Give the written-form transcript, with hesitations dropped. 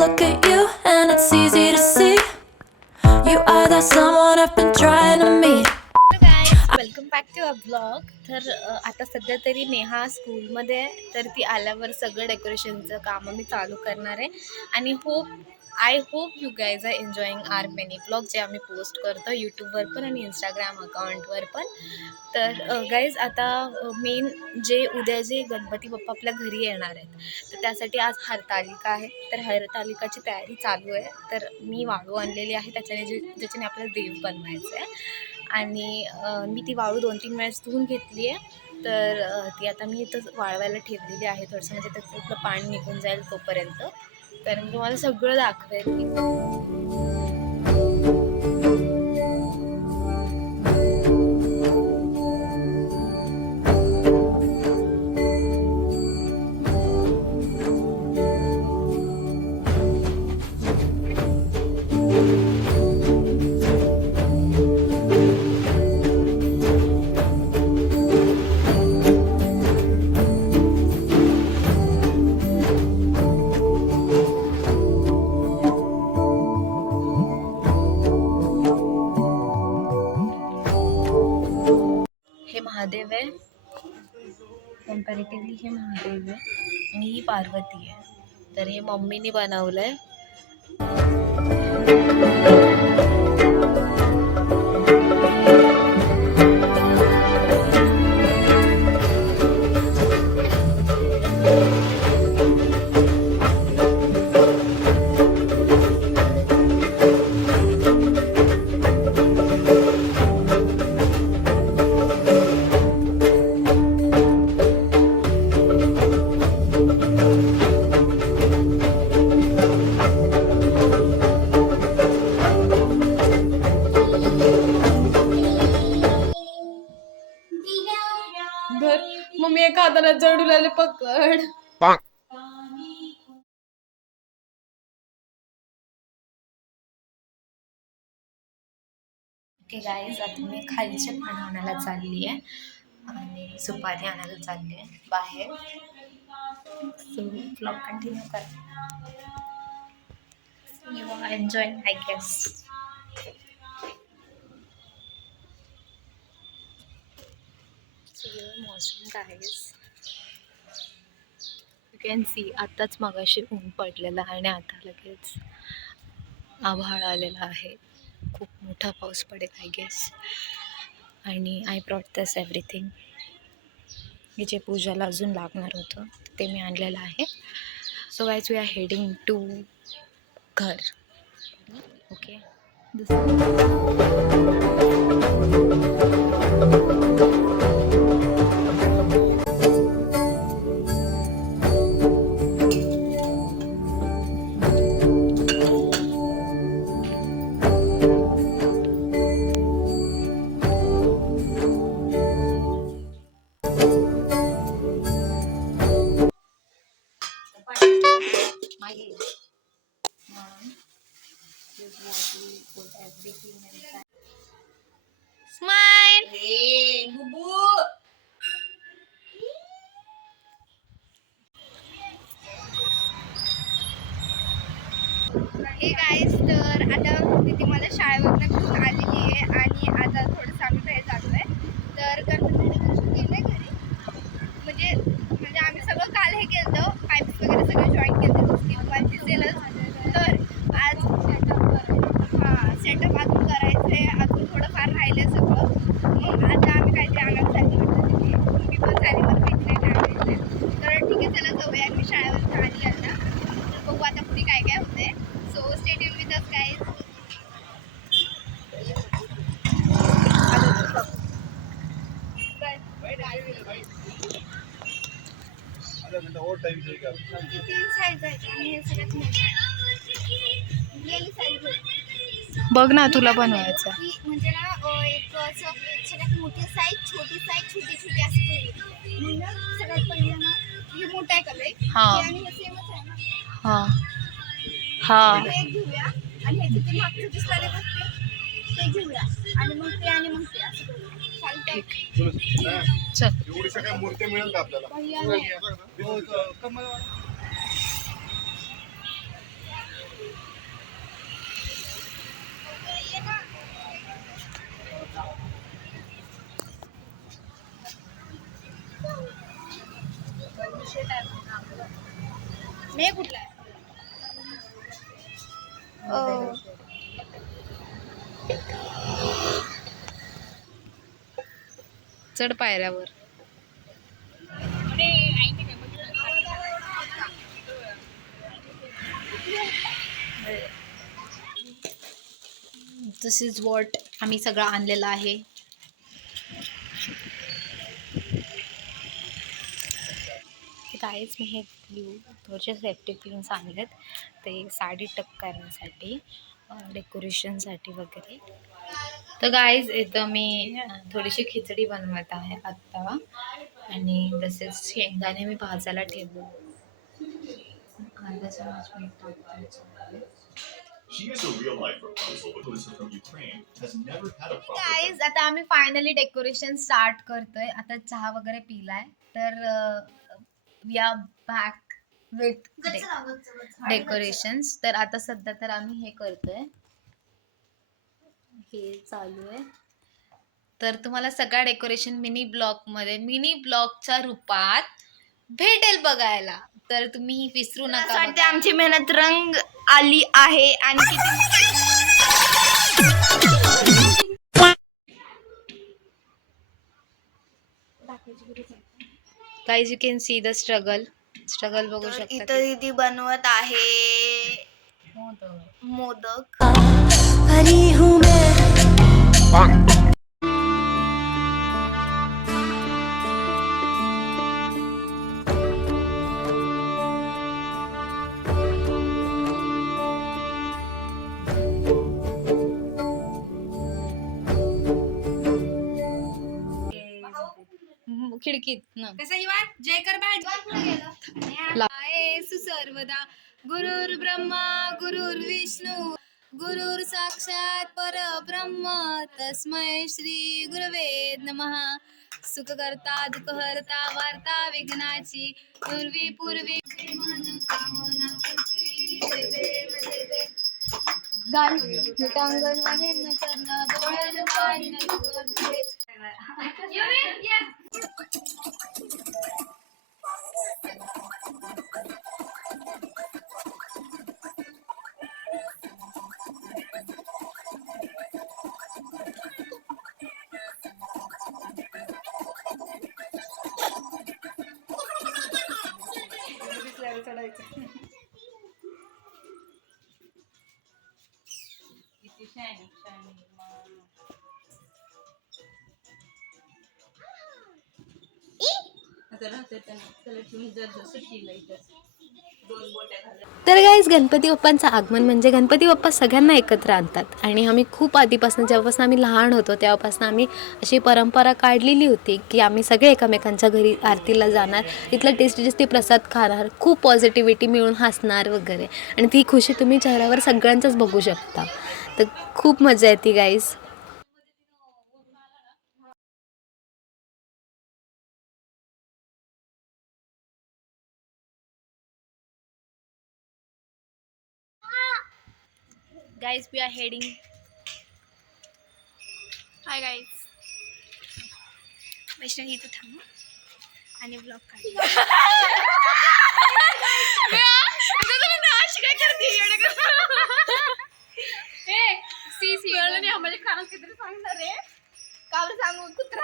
look at you and it's easy to see you are that someone I've been trying to meet. Welcome back to a blog. तर आता सध्या तरी नेहा स्कूलमध्ये आहे, तर ती आल्यावर सगळं डेकोरेशनचं काम मी चालू करणार आहे. आणि I hope you guys are enjoying our many blog जे आम्ही पोस्ट करतो यूट्यूबवर पण आणि इंस्टाग्राम अकाउंटवर पण. तर गाईज आता मेन जे उद्या जे गणपती बाप्पा आपल्या घरी येणार आहेत, तर त्यासाठी आज हरतालिका आहे. तर हरतालिकाची तयारी चालू आहे. तर मी वाळू आणलेली आहे ज्याच्याने आपल्याला देव बनवायचं आहे. आणि मी ती वाळू 2-3 वेळेस धुवून घेतली आहे. तर ती आता मी इथं वाळवायला ठेवलेली आहे थोडंसं, म्हणजे त्याचं पाणी निघून जाईल तोपर्यंत. तर मी तुम्हाला सगळं दाखवेल. हे महादेव आहे, कम्पॅरेटिव्हली हे महादेव आहे आणि ही पार्वती आहे. तर हे मम्मीने बनवलं आहे. धर मम्मी एका हाताला जडूलाले पकड. ओके गाईज, आता मी खालचे पान आणायला चालली आहे आणि सुपारी आणायला चालली आहे बाहेर. सो ब्लॉग कंटिन्यू कर. You are enjoying I guess. Monsoon guys, you can see आत्ताच मगाशी ऊन पडलेलं आहे आणि आता लगेच आभाळ आलेला आहे. खूप मोठा पाऊस पडेल आय गेस. आणि आय ब्रॉट दिस एव्हरीथिंग. हे जे पूजाला अजून लागणार होतं ते मी आणलेलं आहे. So guys we are heading to घर. Okay, smile. हे बुबू. हे गाईस, तर आता तिथे मला शाळेवरनं घेऊन आलेली आहे आणि आता थोडंसं आम्ही बाहेर चालू आहे. तर गणपती डेकोरेशन केलं आहे घरी. म्हणजे आम्ही सगळं काल हे केलं, पाईप्स वगैरे सगळं जॉईन केलं दिसेलच. तर आज सेटअप अजून करायचं आहे, अजून थोडंफार राहिलं आहे सगळं. मग आता आम्ही काहीतरी आणायला चालली वाटतं तिथे. मी पण चालली मला माहिती नाही काय आणायचं. तर ठीक आहे, चला जाऊया. मी शाळेवर आली आता. तर बघू आता पुढे काय काय होते. So stay tune with us guys. बघ ना, तुला बनवायचं म्हणजे ना एक असं सगळ्यात मोठी साईज, छोटी साईज, छोटी छोटी अशी. सगळ्यात पहिलं ना हे मोठं आहे का लय, आणि हे सेमच आहे ना. हे घेऊया आणि ह्याचे ते मागचं दिसणारे बघते ते घेऊया आणि मग ते असं करूया. चल, एवढी सगळ्या मूर्त्या मिळेल का आपल्याला? चढ पायऱ्यावर. दिस इज वॉट आम्ही सगळं आणलेलं आहे. काहीच मी हे थोडेसे सेफ्टी पिन्स आणलेत ते साडी टक करण्यासाठी, डेकोरेशनसाठी वगैरे. तर गाईज इथं मी थोडीशी खिचडी बनवत आहे आत्ता, आणि तसेच शेंगदाणे मी भाजायला ठेवले. अर्धा चमच मीठ टाकते. गाईज आता आम्ही फायनली डेकोरेशन स्टार्ट करतोय. आता चहा वगैरे पिलाय, तर we are back with decorations. तर आता सध्या तर आम्ही हे करतोय, हे चालू आहे. तर तुम्हाला सगळं डेकोरेशन मिनी ब्लॉगच्या रूपात भेटेल बघायला, तर तुम्ही विसरू नका. आमची मेहनत रंग आली आहे. आणि guys you can see the struggle बघू शकता. इथं दीदी बनवत आहे मोदक. परी हूँ मैं. खिडकीत ना जय कर सर्वदा गुरुर् ब्रह्मा गुरुर्विष्णू गुरुर साक्षात परब्रह्म तस्मै श्री गुरवे नमः. सुखकर्ता दुःखहर्ता वार्ता विघ्नाची पूर्वी गान मिटांगण मध्ये न चरण डोळ्यानं पाणी न तर गाईज गणपती बाप्पांचं आगमन म्हणजे गणपती बाप्पा सगळ्यांना एकत्र आणतात. आणि आम्ही खूप आधीपासून, जेव्हापासून आम्ही लहान होतो तेव्हापासून आम्ही अशी परंपरा काढलेली होती की आम्ही सगळे एकमेकांच्या घरी आरतीला जाणार, इथलं टेस्टी प्रसाद खाणार, खूप पॉझिटिव्हिटी मिळून हसणार वगैरे. आणि ती खुशी तुम्ही चेहऱ्यावर सगळ्यांचंच बघू शकता. तर खूप मजा येते guys. Guys, we are heading. Hi guys, Vaishnavi इथं थांब आणि ब्लॉग काढ. आम्हाला कानात किती सांगणार रे, का सांगू कुत्रा